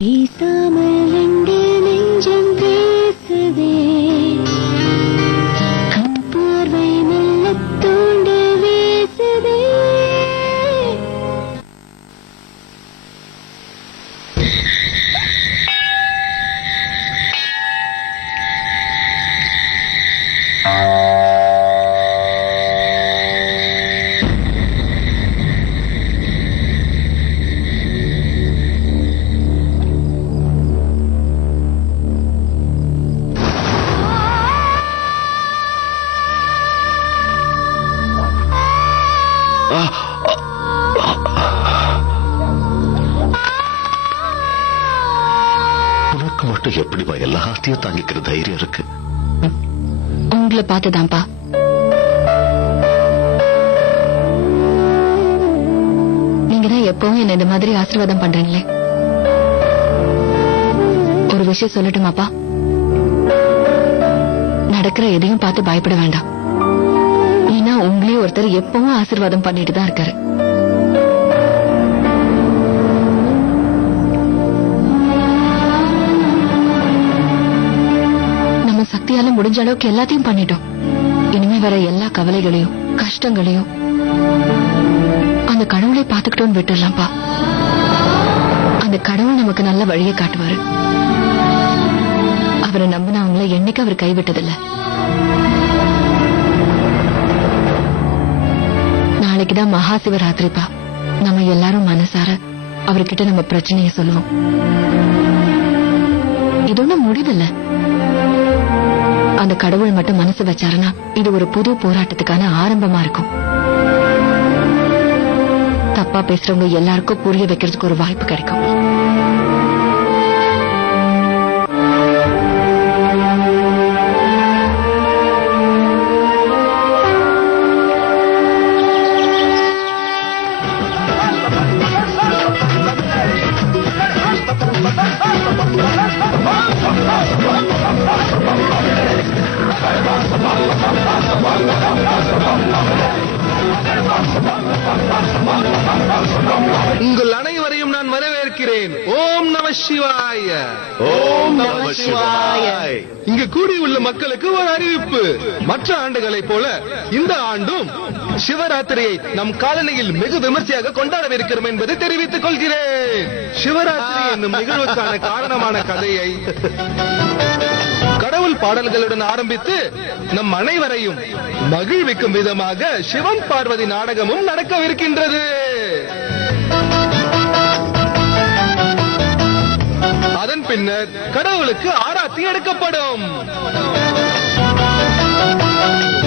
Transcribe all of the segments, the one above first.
பேசாமல் எங்கே நெஞ்சம் பேசுதே, கண் பார்வை மெல்லத் தூண்டு வீசுதே. உனக்கு மட்டும் எப்படிமா எல்லாத்தையும் தாங்கிக்கிற தைரியம் இருக்கு? உங்களை பார்த்துதான்ப்பா. நீங்க தான் எப்பவும் என்ன இந்த மாதிரி ஆசீர்வாதம் பண்றீங்களே. ஒரு விஷயம் சொல்லட்டுமாப்பா? நடக்கிற எதையும் பார்த்து பயப்பட வேண்டாம். ஏன்னா உங்களையும் ஒருத்தர் எப்பவும் ஆசீர்வாதம் பண்ணிட்டு தான் இருக்காரு. நம்ம சக்தியால முடிஞ்ச அளவுக்கு எல்லாத்தையும் பண்ணிட்டோம். இனிமே வர எல்லா கவலைகளையும் கஷ்டங்களையும் அந்த கடவுளை பார்த்துக்கிட்டோன்னு விட்டுடலாம்ப்பா. அந்த கடவுள் நமக்கு நல்ல வழியை காட்டுவாரு. அவரை நம்பினவங்கள என்னைக்கு அவர் கைவிட்டதில்ல. நாளைக்குதான் மகா சிவராத்திரிப்பா. நம்ம எல்லாரும் மனசார அவர்கிட்ட நம்ம பிரச்சனைய சொல்லுவோம். இது ஒண்ணும் முடிவில்லை. அந்த கடவுள் மட்டும் மனசு வச்சாருன்னா இது ஒரு புது போராட்டத்துக்கான ஆரம்பமா இருக்கும். தப்பா பேசுறவங்க எல்லாருக்கும் புரிய வைக்கிறதுக்கு ஒரு வாய்ப்பு கிடைக்கும். உங்கள் அனைவரையும் நான் வரவேற்கிறேன். ஓம் நம சிவாய. ஓம் நம சிவாய. இங்கு கூடியுள்ள மக்களுக்கு ஒரு அறிவிப்பு. மற்ற ஆண்டுகளைப் போல இந்த ஆண்டும் சிவராத்திரியை நம் காலனியில் வெகு விமர்சையாக கொண்டாடவிருக்கிறோம் என்பதை தெரிவித்துக் கொள்கிறேன். சிவராத்திரி என்னும் நிகழ்வுக்கான காரணமான கதையை கடவுள் பாடல்களுடன் ஆரம்பித்து நம் அனைவரையும் மகிழ்விக்கும் விதமாக சிவன் பார்வதி நாடகமும் நடக்கவிருக்கின்றது. அதன் பின்னர் கடவுளுக்கு ஆராத்தி எடுக்கப்படும்.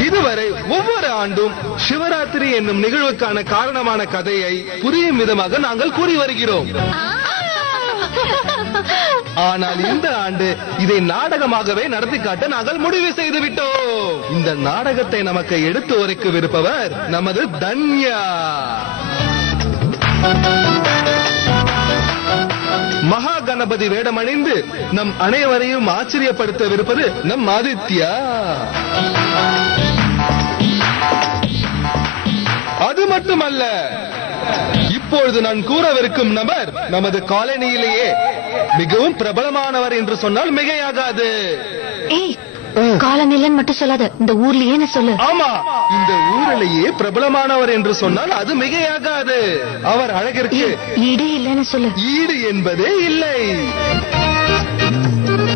இதுவரை ஒவ்வொரு ஆண்டும் சிவராத்திரி என்னும் நிகழ்வுக்கான காரணமான கதையை புரியும் விதமாக நாங்கள் கூறி வருகிறோம். ஆனால் இந்த ஆண்டு இதை நாடகமாகவே நடத்தி காட்ட நாங்கள் முடிவு செய்து விட்டோம். இந்த நாடகத்தை நமக்கு எடுத்து உரைக்கவிருப்பவர் நமது தன்யா. மகா கணபதி வேடமணிந்து நம் அனைவரையும் ஆச்சரியப்படுத்தவிருப்பது நம் ஆதித்யா. அது மட்டுமல்ல, இப்பொழுது நான் கூறவிருக்கும் நபர் நமது காலனியிலேயே மிகவும் பிரபலமானவர் என்று சொன்னால் மிகையாகாது. காலநிலன்னு மட்டும் சொல்லாத, இந்த ஊர்லயே சொல்லு. ஆமா, இந்த ஊரிலேயே பிரபலமானவர் என்று சொன்னால் அது மிகையாகாது. அவர் அழகிற்கு ஈடு இல்லைன்னு சொல்லு. ஈடு என்பதே இல்லை.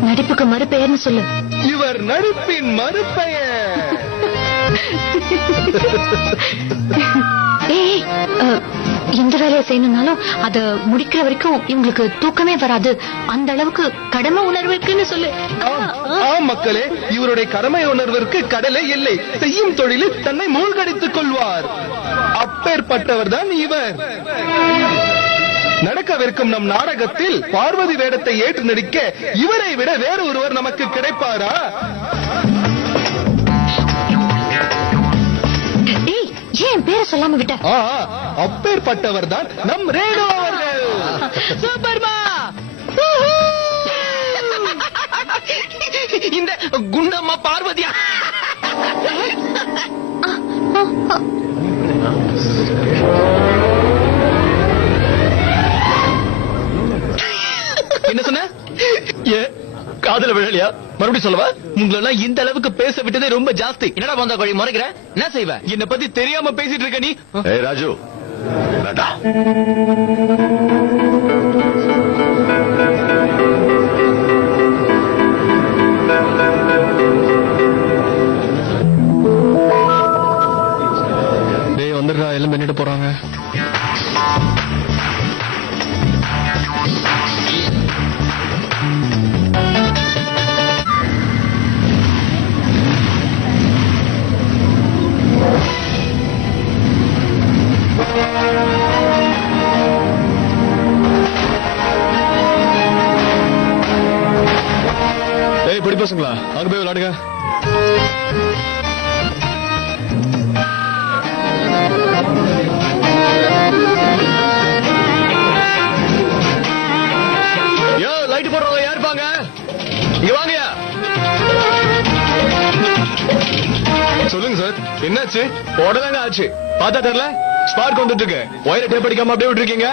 நடிப்புக்கு மறுபெயர்னு சொல்லு. இவர் நடிப்பின் மறுபெயர். எந்த வேலையை செய்யணும்னாலும் அத முடிக்கிற வரைக்கும் இவங்களுக்கு தூக்கமே வராது. அந்த அளவுக்கு கடமை உணர்வு இருக்குன்னு சொல்லு. ஆம் மக்களே, இவருடைய கடமை உணர்விற்கு கடலை இல்லை. செய்யும் தொழிலில் தன்னை மூழ்கடித்துக் கொள்வார். அப்பேற்பட்டவர் தான் இவர். நடக்கவிருக்கும் நம் நாடகத்தில் பார்வதி வேடத்தை ஏற்று நடிக்க இவரை விட வேறு ஒருவர் நமக்கு கிடைப்பாரா? ஏன் பேரை சொல்லாம விட்ட? அப்பேற்பட்டவர் தான் நம் ரேணு அவர்கள். சூப்பர்மா. இந்த குண்டம்மா பார்வதியா? என்ன சொன்ன? ஏ காதுல விழலையா? மறுபடியும் சொல்லவா? உங்களெல்லாம் இந்த அளவுக்கு பேச விட்டதே ரொம்ப ஜாஸ்தி. என்னடா வந்தா கோழி முறைக்கிற? என்ன செய்வ? என்ன பத்தி தெரியாம பேசிட்டு இருக்க நீ? ஏய் ராஜு, வேண்டாம். டேய் வந்துடுறா, எல்லாம் பண்ணிட்டு போறாங்க. டேய் பொடி பசங்களா, அங்க போய் விளையாடுங்க. யோ லைட் போடுறவங்க யாருப்பாங்க? இங்க வாங்கயா. சொல்லுங்க சார், என்னாச்சு? உடனே ஆச்சு. பார்த்தா தெரியல, ஸ்பார்க் வந்துட்டு இருக்கு. ஒயரை டேப் அடிக்காம அப்படியே விட்டுருக்கீங்க.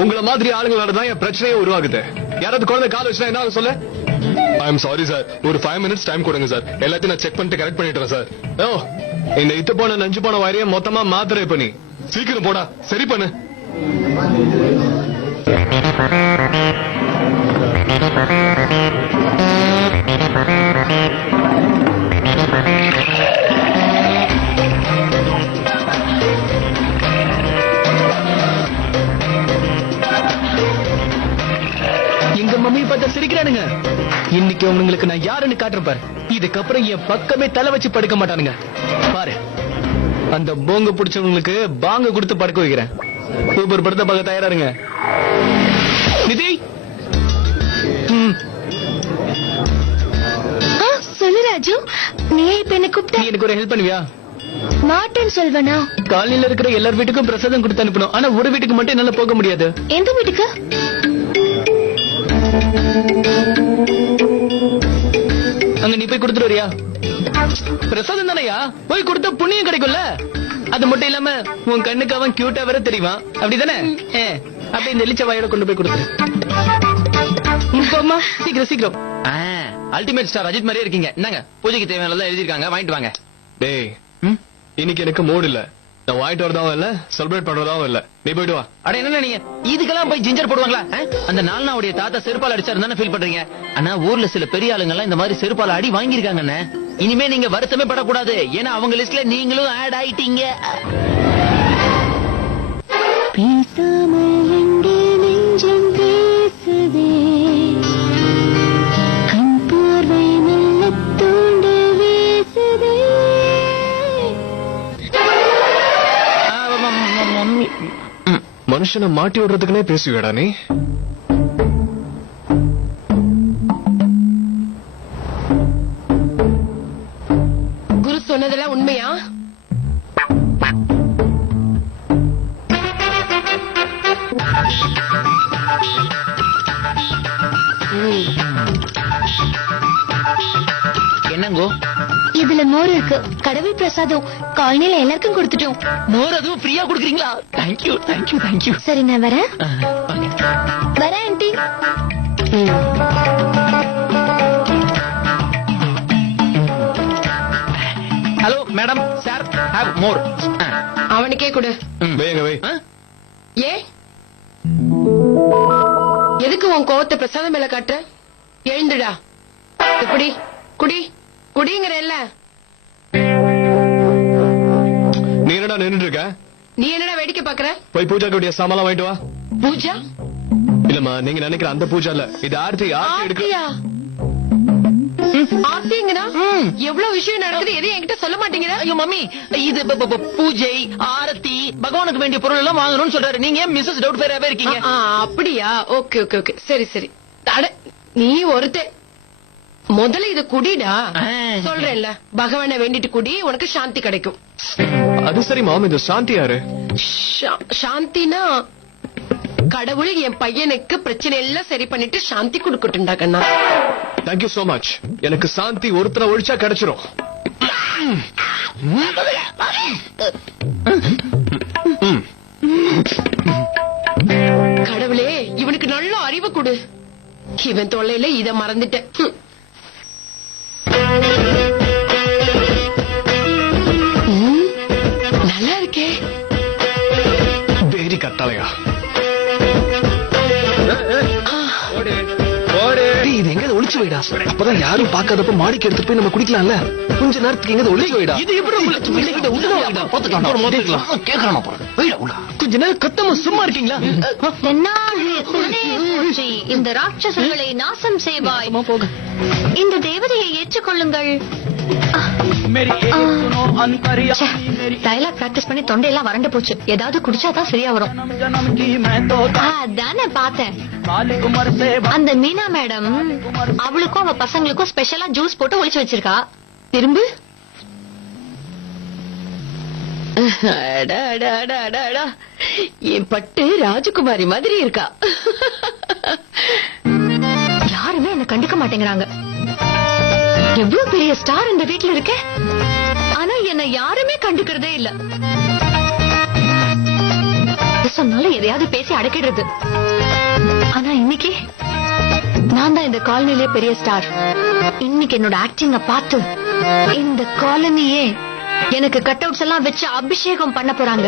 உங்களை மாதிரி ஆளுங்களோட தான் என் பிரச்சனையே உருவாகுது. யாராவது குழந்தை கால் வச்சுனா என்ன சொல்ல? ஐ எம் சாரி சார், ஒரு 5 minutes டைம் கொடுங்க சார். எல்லாத்தையும் நான் செக் பண்ணிட்டு கரெக்ட் பண்ணிட்டுறேன் சார். ஓ, இந்த இத்து போன நஞ்சு போன வரைய மொத்தமா மாத்திரை பண்ணி சீக்கிரம் போடா, சரி பண்ணு. எங்க மம்மி பார்த்தா சிரிக்கிறானுங்க. இன்னைக்கு உங்களுக்கு நான் யாருன்னு காட்டுறேன். இதுக்கப்புறம் என் பக்கமே தலை வச்சு படுக்க மாட்டானுங்க. பாரு, அந்த போங்க பிடிச்சவங்களுக்கு பாங்க கொடுத்து படுக்க வைக்கிறேன். சூப்பர் படத்தை பார்க்க தயாராருங்க. நிதி, சொல்லு ராஜு, நீ இப்ப என்ன நீ கூப்பிட்ட? எனக்கு ஒரு ஹெல்ப் பண்ணுவியா? மாட்டேன்னு சொல்வனா? காலையில இருக்கிற எல்லார் வீட்டுக்கும் பிரசாதம் கொடுத்து அனுப்பணும். ஆனா ஒரு வீட்டுக்கு மட்டும் என்னால போக முடியாது. எந்த வீட்டுக்கு? அங்க நீ போய் கொடுத்துட்டு வரியா? பிரசாதம் தானையா, போய் கொடுத்தா புண்ணியம் கிடைக்கும்ல. அது மட்டும் இல்லாம உன் கண்ணுக்கு அவன் கியூட்டா வேற தெரியுவான். அப்படிதானே? அப்படியே இந்த எலிச்ச வாயோட கொண்டு போய் கொடுத்துரு. போம்மா, சீக்கிரம் சீக்கிரம். அல்டிமேட் ஸ்டார் அஜித் மாதிரியே இருக்கீங்க. என்னங்க பூஜைக்கு தேவையானதெல்லாம் எழுதிருக்காங்க, வாங்கிட்டு வாங்க. டேய், இன்னைக்கு எனக்கு மூட் இல்ல. நான் வாங்கிட்டு வரதாவும் இல்ல, செலிப்ரேட் பண்றதாவும் இல்ல. நீ போயிட்டு வா. அட என்ன நீங்க இதுக்கெல்லாம் போய் ஜிஞ்சர் போடுவாங்களா? அந்த நாளுடைய தாத்தா செருப்பால் அடிச்சாரு தானே ஃபீல் பண்றீங்க? ஆனா ஊர்ல சில பெரிய ஆளுங்க எல்லாம் இந்த மாதிரி செருப்பால அடி வாங்கியிருக்காங்க. இனிமே நீங்க வருத்தமே படக்கூடாது. ஏன்னா அவங்க லிஸ்ட்ல நீங்களும் ஆட் ஆயிட்டீங்க. பேசாமல் எங்கே நெஞ்சம் பேசுதே, கண் பார்வை மெல்ல தூண்டு வீசுதே. மனுஷனை மாட்டி விடுறதுக்குனே பேசுவியடா நீ. குரு சொன்னதெல்லாம் உண்மையா? என்னங்கோ இதுல மோர் இருக்கு, கடவுள் பிரசாதம். காலனில எல்லாருக்கும் கொடுத்துட்டோம். மோர் அதுவும் ஃப்ரீயா குடுக்குறீங்களா? Thank you thank you thank you. சரி, நான் வரேன். வரேன் aunty. Hello madam, sir have more. அவனுக்கே கொடு. வைங்க வை. ஏ எதுக்கு உன் கோவத்தை பிரசாதம் மேல காட்டுற? எழுந்துடா. எப்படி குடி குடிங்கிறல்ல? நீ என்னடா நின்னுட்டு இருக்க? நீ என்னடா வேடிக்கை பாக்குற? போய் பூஜாக்கு வேண்டிய சாமான் வாங்கிட்டு வா. பூஜா? இல்லம்மா, நீங்க நினைக்கிற அந்த பூஜா இல்ல. இது ஆர்த்தி. ஆர்த்தி எடுக்க. ஆர்த்தியா? ஆர்த்திங்கனா எவ்வளவு விஷயம் நடக்குது, எதையும் என்கிட்ட சொல்ல மாட்டேங்கிற? ஐயோ மம்மி, இது பூஜை ஆரத்தி பகவானுக்கு வேண்டிய பொருள் எல்லாம் வாங்கணும்னு சொல்றாரு. நீங்க மிஸ்ஸஸ் டவுட் ஃபேராவே இருக்கீங்க. அப்படியா? ஓகே ஓகே ஓகே, சரி சரி. அட நீ ஒருத்த முதல்ல இத குடிடா. சொல்றேன்ல, பகவானை வேண்டிட்டு குடி, உனக்கு சாந்தி கிடைக்கும். அது சரி மாம், இந்த சாந்தி யாரு? சாந்தினா கடவுள் என் பையனுக்கு பிரச்சனை எல்லாம் சரி பண்ணிட்டு சாந்தி கொடுக்கட்டும்டா கண்ணா. Thank you so much. எனக்கு சாந்தி ஒருத்தரை ஒழிச்சா கிடைச்சிரும். கடவுளே இவனுக்கு நல்ல அறிவு கொடு. இவன் தொல்லையில இத மறந்துட்டேன். நல்லா இருக்கே. பேரி கத்தாலையா இது எங்க ஒளிச்சு வைடா. அப்பதான் யாரும் பாக்காதப்ப மாடிக்கு எடுத்துட்டு போய் நம்ம குடிக்கலாம்ல. கொஞ்ச நேரத்துக்கு எங்க ஒளிச்சு வைடா. இது எப்படி கொஞ்ச நேரம் கத்தமா சும்மா இருக்கீங்களா? இந்த ராட்சசர்களை நாசம் செய்வாய். இந்த தேவதையை ஏற்றுக்கொள்ளுங்கள். டயலாக் பிராக்டிஸ் பண்ணி தொண்டையெல்லாம் வறண்டு போச்சு. ஏதாவது குடிச்சாதான் சரியா வரும். அதானே பார்த்தேன். அந்த மீனா மேடம் அவளுக்கும் அவ பசங்களுக்கும் ஸ்பெஷலா ஜூஸ் போட்டு ஒளிச்சு வச்சிருக்கா. திரும்ப என் பட்டு ராஜகுமாரி மாதிரி இருக்கா. யாருமே என்ன கண்டுக்க மாட்டேங்கிறாங்க. எவ்வளவு பெரிய ஸ்டார் இந்த வீட்டுல இருக்க, ஆனா என்ன யாருமே கண்டுக்கிறதே இல்ல. சொன்னாலும் எதையாவது பேசி அடக்கிடுறது. ஆனா இன்னைக்கு நான் தான் இந்த காலனிலே பெரிய ஸ்டார். இன்னைக்கு என்னோட ஆக்டிங்க பார்த்து இந்த காலனியே எனக்கு கட் அவுட்ஸ் எல்லாம் வச்சு அபிஷேகம் பண்ண போறாங்க.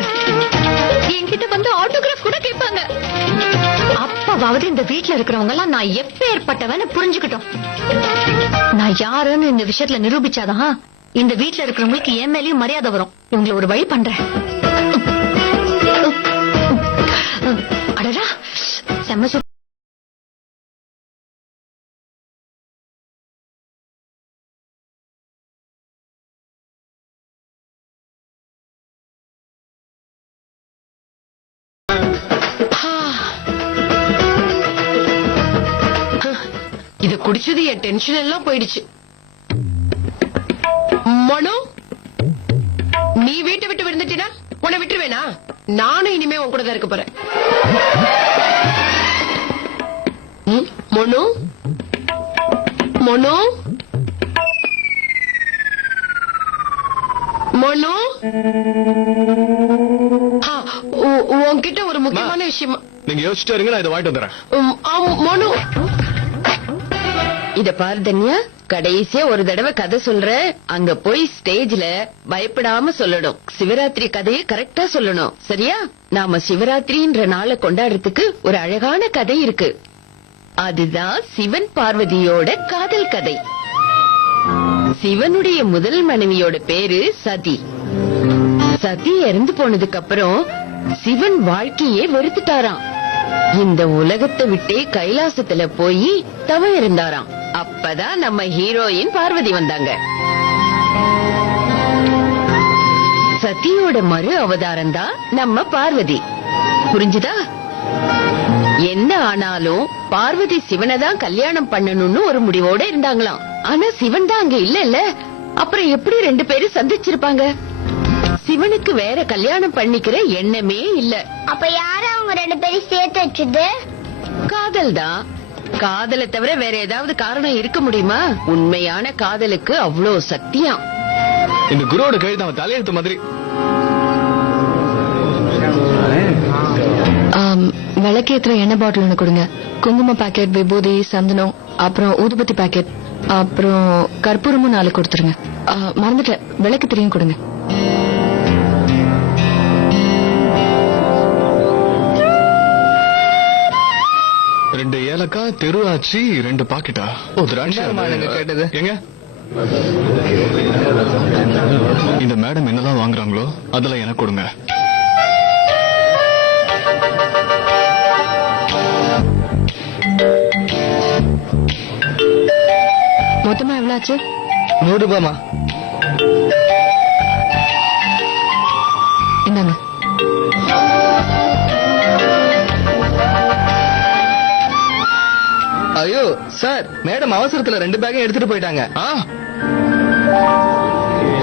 என்கிட்ட வந்து ஆட்டோகிராஃப் கூட கேட்பாங்க. அப்பவாவது இந்த வீட்டுல இருக்கிறவங்க எல்லாம் நான் எப்பேற்பட்டவன்னு புரிஞ்சுக்கிட்டோம். நான் யாருன்னு இந்த விஷயத்துல நிரூபிச்சாதான் இந்த வீட்டுல இருக்கிறவங்களுக்கு என் மேலயும் மரியாதை வரும். இவங்களை ஒரு வழி பண்றேன். அடடா செம்ம சூப்பர். இத குடிச்சது என் டென்ஷன் எல்லாம் போயிடுச்சு. மனு, நீ வீட்டை விட்டு விழுந்துட்டீனா உன்னை விட்டுருவேனா? நானும் இனிமே உன் கூட தான் இருக்க போறேன். மனு, மனு, மனு, உன்கிட்ட ஒரு முக்கியமான விஷயம். நீங்க யோசிச்சுட்டு இருங்க, நான் இதை வாங்கிட்டு வந்துடுறேன். மனு, இத பாரு தன்யா, கடைசியா ஒரு தடவை கதை சொல்ற. அங்க போய் ஸ்டேஜ்ல பயப்படாம சொல்லணும். சிவராத்திரி கதையை கரெக்டா சொல்லணும், சரியா? நாம சிவராத்திரின்ற நாளை கொண்டாடுறதுக்கு ஒரு அழகான கதை இருக்கு. அதுதான் சிவன் பார்வதியோட காதல் கதை. சிவனுடைய முதல் மனைவியோட பேரு சதி. சதி இறந்து போனதுக்கு அப்புறம் சிவன் வாழ்க்கையே வெறுத்துட்டாராம். இந்த உலகத்தை விட்டே கைலாசத்துல போய் தவம் இருந்தாராம். அப்பதான் நம்ம ஹீரோயின் பார்வதி வந்தாங்க. சதியோட மறு அவதாரம் தான் நம்ம பார்வதி. புரிஞ்சுதா? என்ன ஆனாலும் பார்வதி சிவனை தான் கல்யாணம் பண்ணணும்னு ஒரு முடிவோட இருந்தாங்களாம். ஆனா சிவன் தான் அங்க இல்ல. அப்புறம் எப்படி ரெண்டு பேரும் சந்திச்சிருப்பாங்க? சிவனுக்கு வேற கல்யாணம் பண்ணிக்கிற எண்ணமே இல்ல. அப்ப யார அவங்க ரெண்டு பேரும் சேர்த்து வச்சது? காதல் தான். காதலை தவிர வேற ஏதாவது காரணம் இருக்க முடியுமா? உண்மையான காதலுக்கு அவ்வளோ சக்தியாம். இந்த குருவோட கழுத்து அவன் தலையெழுத்து மாதிரி. விளக்கேத்துற எண்ணெய் பாட்டில் ஒண்ணு கொடுங்க. குங்கும பாக்கெட், விபூதி, சந்தனம், அப்புறம் ஊதுபத்தி பாக்கெட், அப்புறம் கற்பூரமும் 4 கொடுத்துருங்க. மறந்துட்டேன், விளக்கு திரியும் கொடுங்க. ரெண்டு ஏலக்காய், தெருவாச்சி, 2 பாக்கெட்டா? ஓ, திராட்சை கேட்டது எங்க? இந்த மேடம் என்னதான் வாங்குறாங்களோ அதெல்லாம் எனக்கு கொடுங்க. மொத்தமா எவ்வளவு ஆச்சு? 100 ரூபாமா? இந்தாங்க. ஐயோ சார், மேடம் அவசரத்துல 2 பேக்கையும் எடுத்துட்டு போயிட்டாங்க.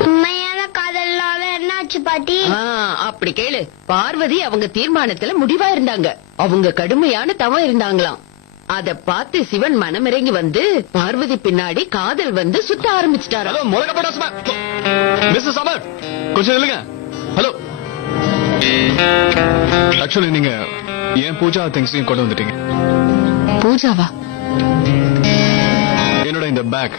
உண்மையான காதல்னால என்னாச்சு பாட்டி? அப்படி கேளு. பார்வதி அவங்க தீர்மானத்துல முடிவா இருந்தாங்க. அவங்க கடுமையான தவம் இருந்தாங்களாம். அத பார்த்து சிவன் மனமிறங்கி வந்து பார்வதி பின்னாடி காதல் வந்து சுத்த ஆரம்பிச்சிட்டாரு. ஹலோ, முருகப்பட மிஸ்டர் சமர், கொஞ்சம் இல்லைங்க. ஹலோ, ஆக்சுவலி நீங்க ஏன் பூஜா திங்ஸையும் கொண்டு வந்துட்டீங்க? பூஜாவா? என்னோட இந்த பேக்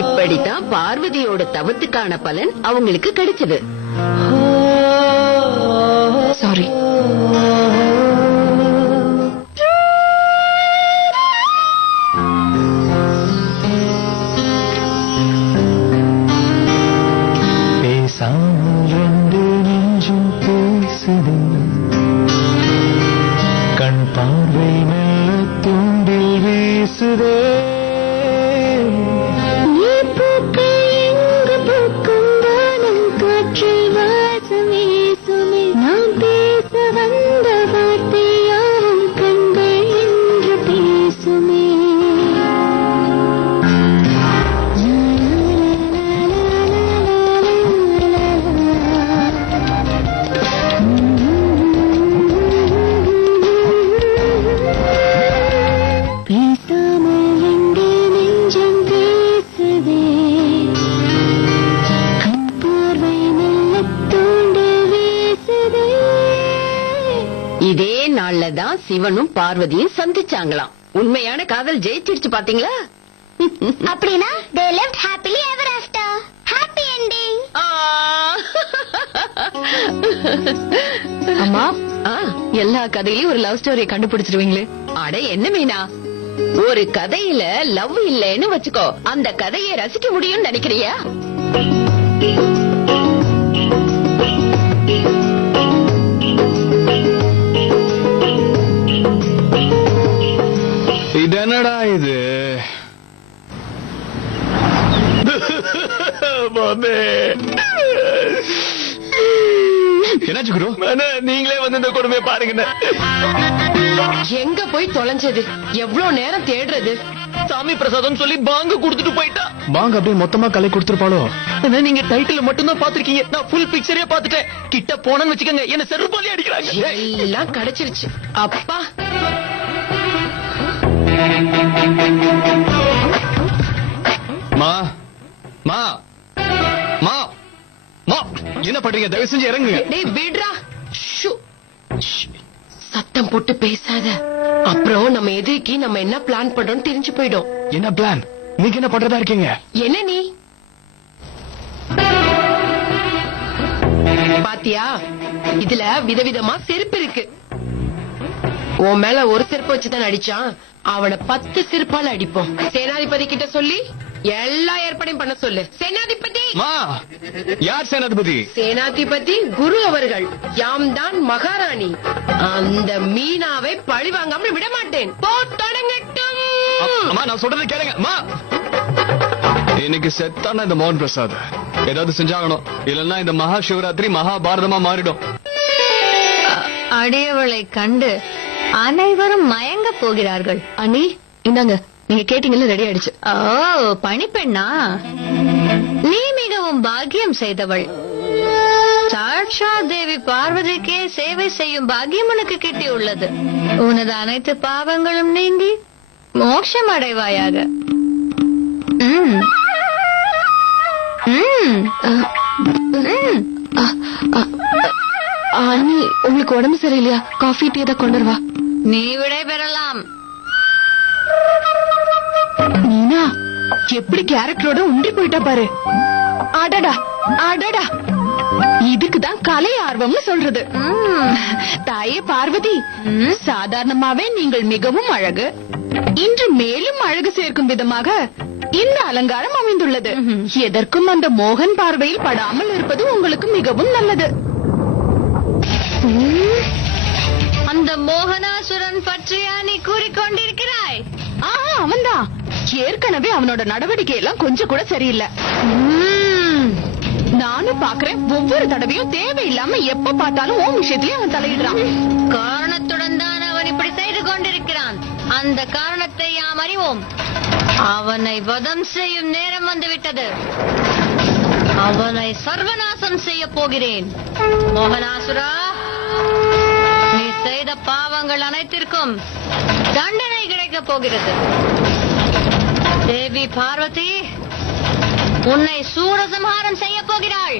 இப்படித்தான் பார்வதியோட தவத்துக்கான பலன் அவங்களுக்கு கிடைச்சது. சாரி. கண் பார்வை தூண்டில் வீசுதே. இதே நாள்லதான் சிவனும் பார்வதியும் சந்திச்சாங்களாம். உண்மையான காதல் ஜெயிச்சிருச்சு பாத்தீங்களா? அப்படின்னா they lived happily ever after. Happy ending. அம்மா, ஆ, எல்லா கதையிலயும் ஒரு லவ் ஸ்டோரியை கண்டுபிடிச்சிருவீங்களே. அட என்ன மீனா, ஒரு கதையில லவ் இல்லைன்னு வச்சுக்கோ, அந்த கதையை ரசிக்க முடியும்னு நினைக்கிறியா? இது என்னடா இது? என்னாச்சு குரு? நீங்களே வந்து இந்த கொடுமையை பாருங்க. எங்க போய் தொலைஞ்சது? எவ்வளவு நேரம் தேடுறது? சாமி பிரசாதம் சொல்லி பாங்க குடுத்துட்டு போயிட்டா. பாங்க அப்படியே மொத்தமா கலை கொடுத்துருப்பாளோ? நீங்க டைட்டில் மட்டும் தான் பாத்திருக்கீங்க, நான் ஃபுல் பிக்சரே பாத்துட்டேன். கிட்ட போனன்னு வச்சுக்கோங்க, என்ன செருப்பாலே அடிக்கிறாங்க. எல்லாம் கிடைச்சிருச்சு. அப்பா, மா மா மா மா, என்ன பண்றீங்க? தயவு செஞ்சு இறங்குங்க. டேய் விடுடா. ஷூ. சத்தம் போட்டு பேசாத. அப்புறம் நம்ம எதிரிக்கு நம்ம என்ன பிளான் பண்றோம்னு தெரிஞ்சு போயிடும். என்ன பிளான்? நீங்க என்ன பண்றதா இருக்கீங்க? என்ன நீ பாத்தியா? இதுல விதவிதமா செருப்பு இருக்கு. உன் மேல ஒரு செருப்பு வச்சுதான் அடிச்சான், அவனை 10 செருப்பால அடிப்போம். சேனாதிபதி கிட்ட சொல்லி எல்லா ஏற்பாடையும் பண்ண சொல்லு. சேனாதிபதி. மா, யார் சேனாதிபதி? சேனாதிபதி குரு அவர்கள். யாம் தான் மகாராணி. அந்த மீனாவை பழி வாங்காமல் விட மாட்டேன். போ தொடங்கட்டும். அம்மா, நான் சொல்றதை கேளுங்க. மா, இன்னைக்கு செத்தான இந்த மோகன் பிரசாத் ஏதாவது செஞ்சாகணும், இல்லன்னா இந்த மகா சிவராத்திரி மகாபாரதமா மாறிடும். அடியவளை கண்டு அனைவரும் மயங்க போகிறார்கள். அண்ணி, இந்தாங்க, நீங்க கேட்டீங்கல்ல, ரெடி ஆயிடுச்சு. ஓ, பணிப்பெண்ணா? நீ மிகவும் பாக்கியம் செய்தவள். சாட்சாத் தேவி பார்வதிக்கே சேவை செய்யும் பாக்கியம் உனக்கு கிட்டியுள்ளது. உனது அனைத்து பாவங்களும் நீங்கி மோட்சம் அடைவாயாக. ம். ம். ம். அண்ணி, உங்களுக்கு உடம்பு சரியில்லையா? காஃபி டீ தான் கொண்டு வா. நீ விடை பெறலாம். மீனா எப்படி கேரக்டரோட உண்டி போயிட்டா பாரு. அடடா அடடா, இதுக்குதான் கலை ஆர்வம்னு சொல்றது. தாயே பார்வதி, சாதாரணமாவே நீங்கள் மிகவும் அழகு. இன்று மேலும் அழகு சேர்க்கும் விதமாக இந்த அலங்காரம் அமைந்துள்ளது. எதற்கும் அந்த மோகன் பார்வையில் படாமல் இருப்பது உங்களுக்கு மிகவும் நல்லது. அந்த மோகனாசுரன் பற்றியா நீ கூறிக்கொண்டிருக்கிறாய்? அவன்தான். ஏற்கனவே அவனோட நடவடிக்கை எல்லாம் கொஞ்சம் கூட சரியில்லை. நானும் பாக்குறேன், ஒவ்வொரு தடவையும் தேவையில்லாம எப்ப பார்த்தாலும் உன் விஷயத்திலே அவன் தலையிடுறான். காரணத்துடன் தான் அவன் இப்படி செய்து கொண்டிருக்கிறான். அந்த காரணத்தை யாம் அறிவோம். அவனை வதம் செய்யும் நேரம் வந்துவிட்டது. அவனை சர்வநாசம் செய்ய போகிறேன். மோகனாசுரா, நீ செய்த பாவங்கள் அனைத்திற்கும் தண்டனை கிடைக்கப் போகிறது. தேவி பார்வதி உன்னை சூரசம்ஹாரம் செய்ய போகிறாள்.